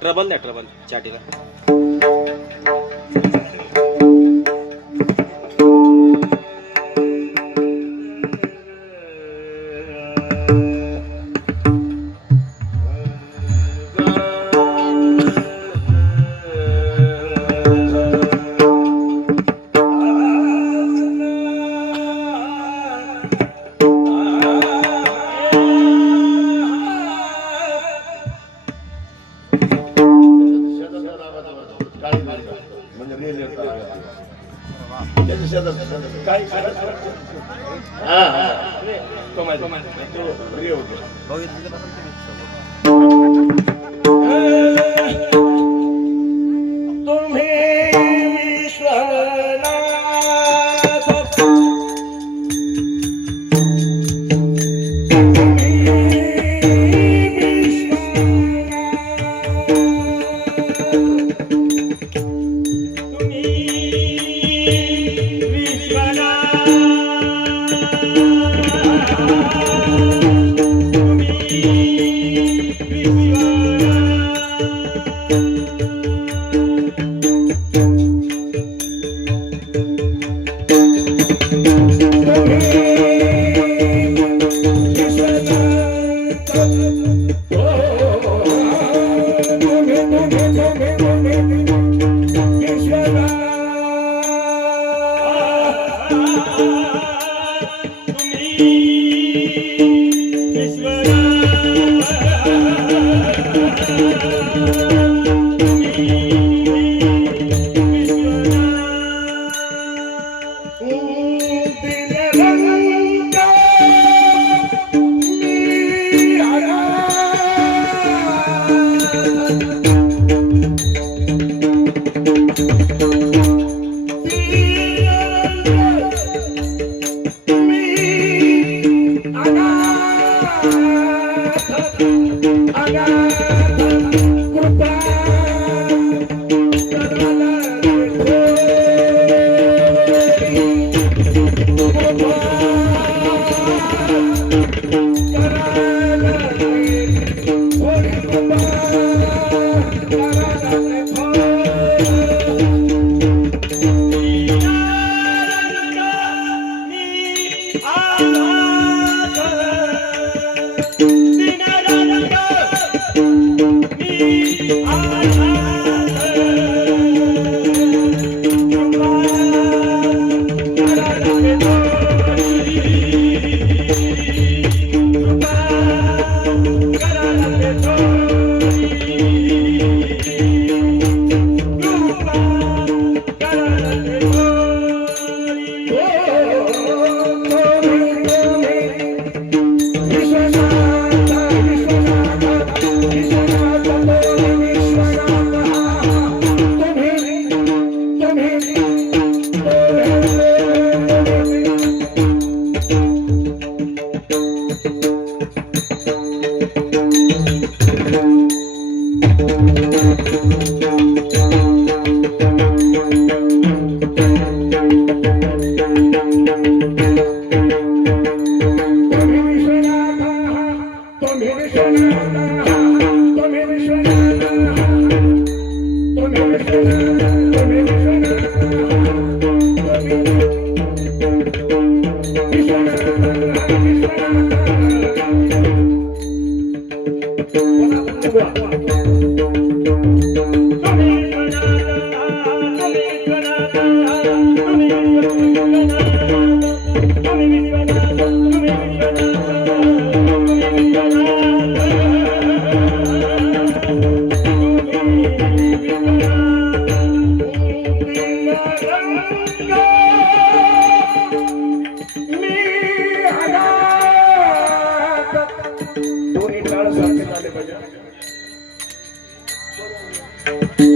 Trouble द्या trouble चाटीला.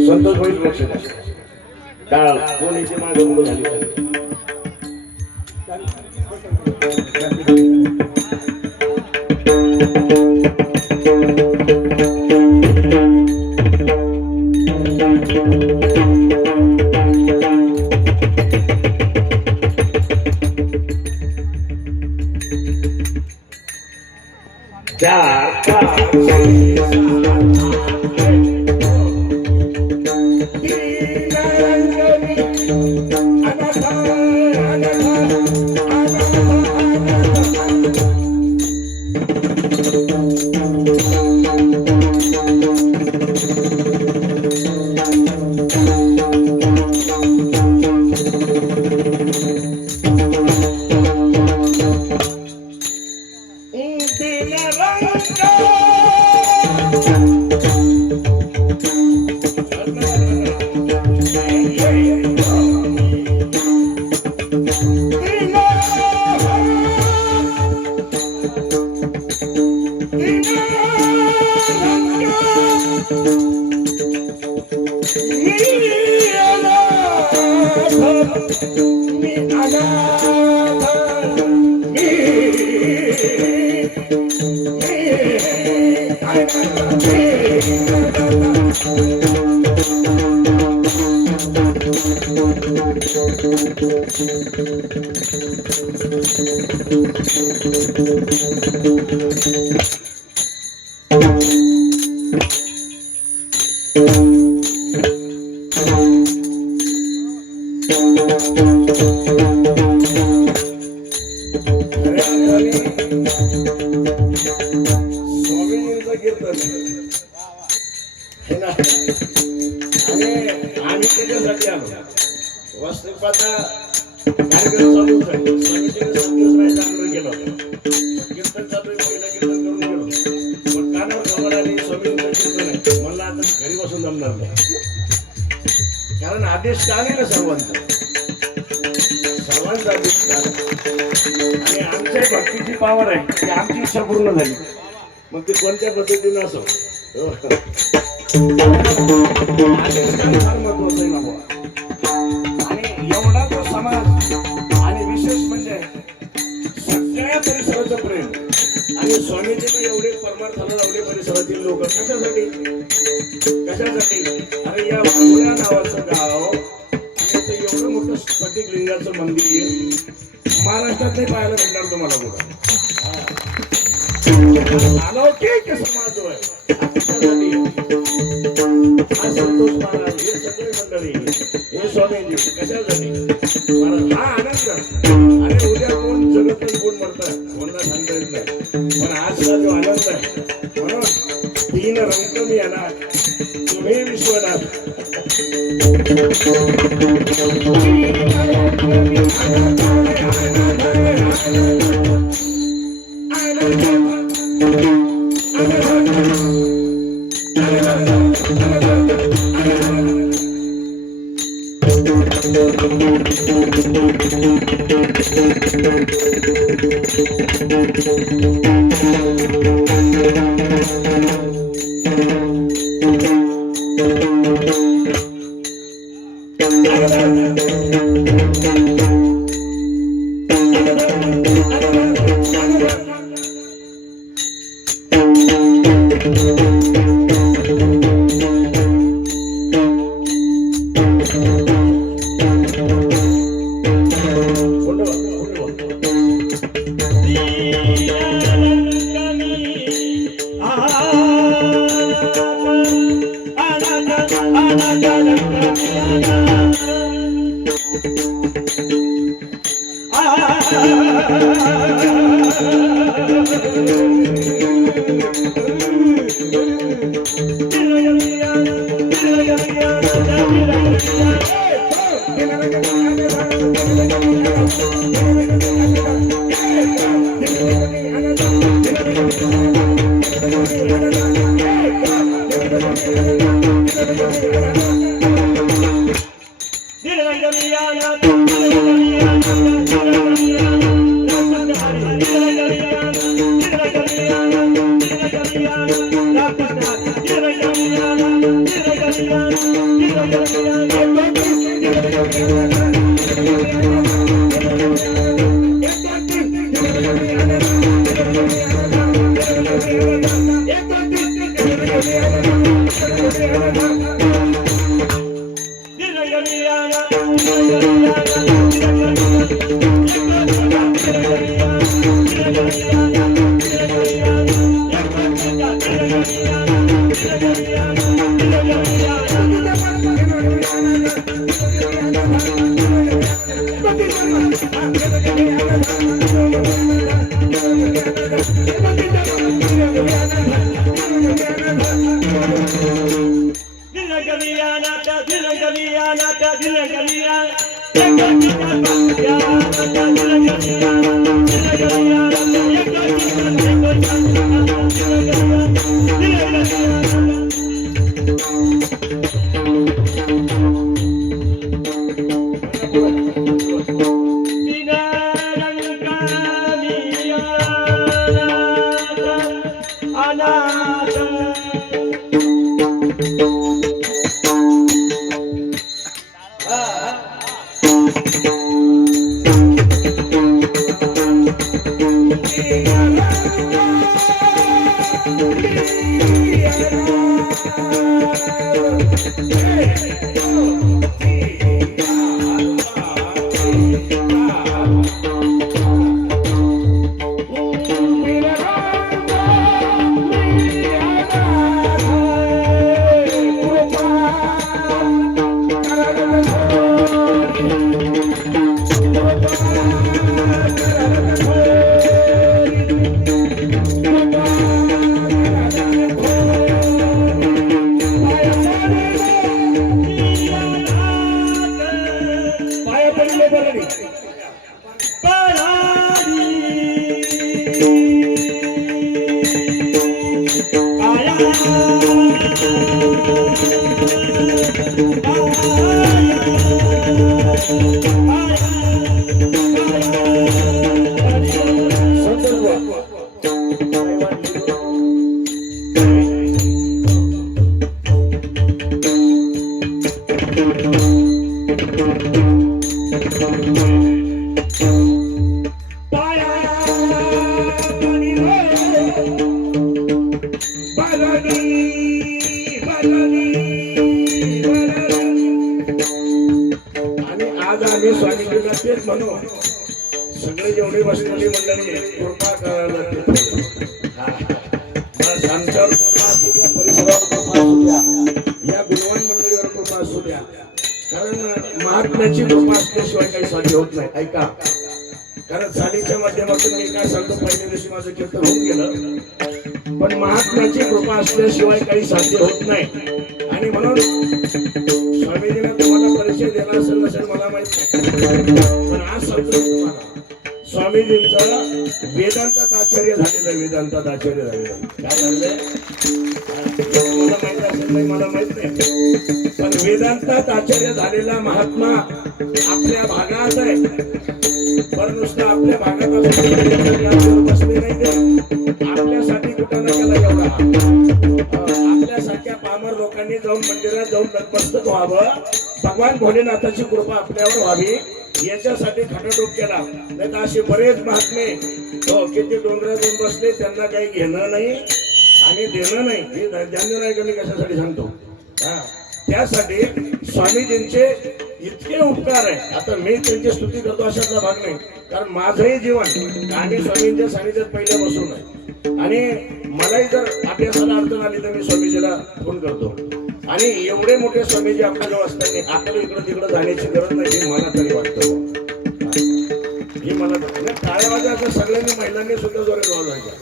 Santosh होईल लक्ष टाळ कोणीचे मागे पुढे झाली चार कारण आदेश का नाही ना सर्वांचा आदेश का आणि आमच्या भक्तीची पावर आहे की आमची इच्छा पूर्ण झाली मग ते कोणत्या पद्धतीने असो आदेश फार महत्वाचं आहे बाबा. आणि एवढा तो समाज आणि विशेष म्हणजे सगळ्या परिसराचं प्रेम आणि स्वामीजीने एवढे परमार्थाला लावले परिसरातील लोक कशासाठी अरे या बांगुळा नावाचं गाव एवढं मोठं स्फटिक लिंगाचं मंदिर महाराष्ट्रात नाही पाहायला भेटणार तुम्हाला कुठं. अलौकिक समाज आहे हा संतोष महाराज हे सगळे मंडळी हे स्वामीजी कशासाठी महाराज हा आनंद. आणि उद्या कोण जगत कोण मरतात कोणाला सांगता येत नाही पण आजचा जो आनंद आहे म्हणून 3 रंग मी येणार तुम्ही विश्वनाथ Thank you. सगळे जेवढे बसलेली मंडळी कृपा करायला आमच्यावर कृपा असू द्या, परिसरावर कृपा असू द्या, या गुणवान मंडळीवर कृपा असू द्या. कारण महात्म्याची कृपा असल्याशिवाय काही साध्य होत नाही. ऐका, कारण चालीच्या माध्यमातून मी काय सांगतो, पहिल्या दिवशी माझं कीर्तन होऊन गेलं, पण महात्म्याची कृपा असल्याशिवाय काही साध्य होत नाही. आणि म्हणून स्वामीजींना तुम्हाला परिचय देणार असेल नसेल मला माहित नाही, पण आज सांगतो तुम्हाला, स्वामीजींचं वेदांतात आचार्य झालेलं, वेदांतात आचार्य झालेलं. काय झालंय मला माहित असेल नाही, मला माहित नाही, पण वेदांतात आचार्य झालेला महात्मा आपल्या भागात आहे. पण नुसतं आपल्या भागात बसले नाही ते, आपल्यासाठी कुठं ना केला एवढा. आपल्यासारख्या पामर लोकांनी जाऊन मंदिरात जाऊन नतमस्तक व्हावं, भगवान भोलेनाथाची कृपा आपल्यावर व्हावी, याच्यासाठी खटाटोप केला. नाही तर असे बरेच महात्मे किती डोंगरात जाऊन बसले, त्यांना काही घेणं नाही आणि देणं नाही. हे ज्ञान नाही कमी कशासाठी सांगतो, त्यासाठी स्वामीजींचे इतके उपकार आहे. आता मी त्यांची स्तुती करतो अशातला भाग नाही, कारण माझंही जीवन आम्ही स्वामींच्या सानिध्यात पहिल्यापासून आहे. आणि मलाही जर अभ्यासाला अडचण आली तर मी स्वामीजीला फोन करतो. आणि एवढे मोठे स्वामीजी आपल्याजवळ असताना आपल्याला इकडं तिकडं जाण्याची गरज नाही, हे मला तरी वाटतं. हे मला टाळ्या वाजा असं सगळ्यांनी महिलांनी सुद्धा जोरे लावायच्या.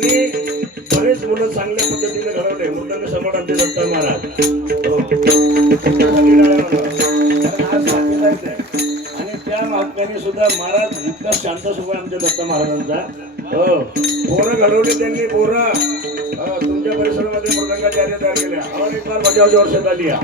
त्यांनी बरेच मुलं चांगल्या पद्धतीने घडवले. मृदंग सम्राट आमचे दत्त महाराज हो. त्याच्यासाठी टाळ्या वाजवा. कारण आज साथीदार आहे. आणि त्या महात्म्याने सुद्धा महाराज इतका शांत स्वभाव आमच्या दत्त महाराजांचा हो. पोरं घडवली त्यांनी पोरं तुमच्या परिसरामध्ये मृदंगाचार्य तयार केल्या. और एक बार बजाव जोर से तालियां.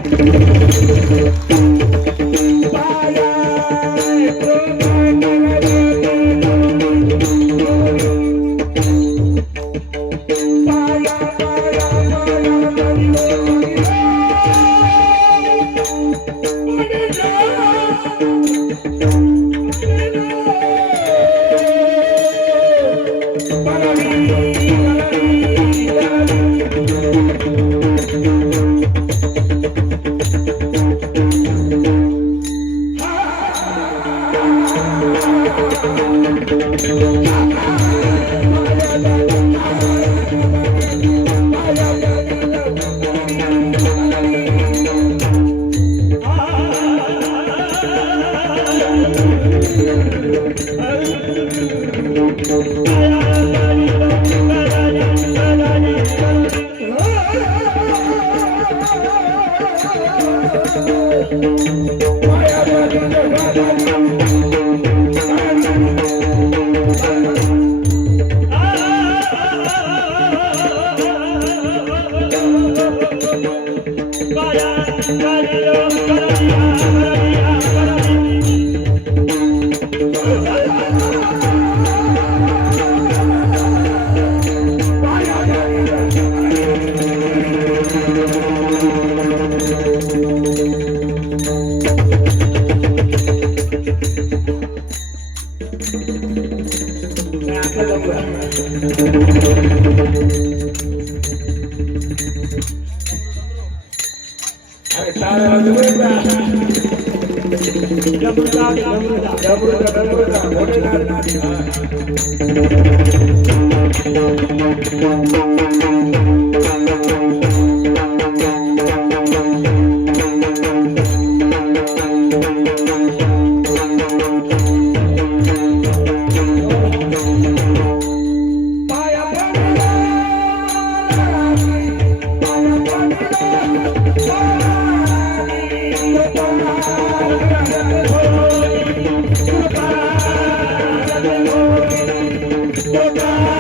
Bye.